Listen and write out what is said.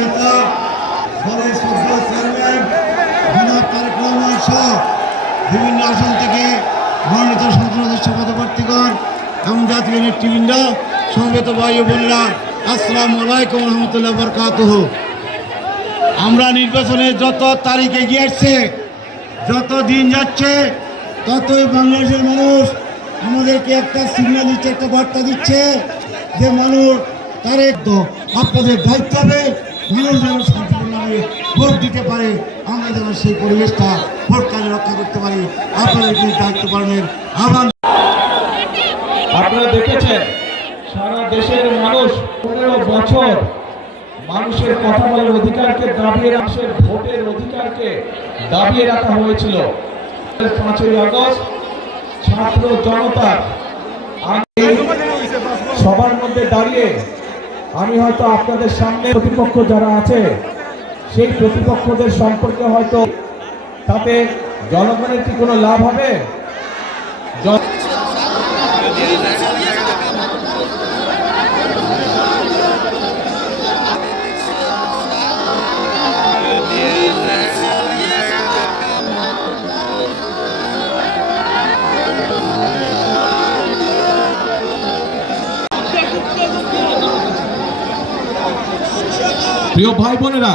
নেতা দলের সক্রিয় চেয়ারম্যান জনাব তারেক রহমান সহ বিভিন্ন আসন থেকে মনোনীত সংসদ পদপ্রার্থীগণ এবং জাতীয় নেতৃবৃন্দ, সমবেত ভাই ও বোনেরা, আসসালামু আলাইকুম রহমতুল্লাহ বরকাতুহু। আমরা নির্বাচনে যত তারিখ এগিয়ে আসছে, যত দিন যাচ্ছে, ততই বাংলাদেশের মানুষ আমাদেরকে একটা সিগন্যাল দিচ্ছে, একটা বার্তা দিচ্ছে যে মানুষ তারেক আপনাদের দায়িত্ব হবে মানুষ যেন শান্তিপূর্ণভাবে ভোট দিতে পারে, আমরা যেন সেই পরিবেশটা ভোট কাজে রক্ষা করতে পারি। আপনাদেরকে দায়িত্ব পালনের আহ্বান। আপনারা দেখেছেন সারা দেশের মানুষ 15 বছর মানুষের কথা বলার অধিকারকে দাবিয়ে রাখার, ভোটের অধিকারকে দাবিয়ে রাখা হয়েছিল। 5ই আগস্ট ছাত্র জনতা সবার মধ্যে দাঁড়িয়ে আমি হয়তো আপনাদের সামনে প্রতিপক্ষ যারা আছে সেই প্রতিপক্ষদের সম্পর্কে হয়তো তাতে জনগণের কি কোনো লাভ হবে? প্রিয় ভাই বোনেরা,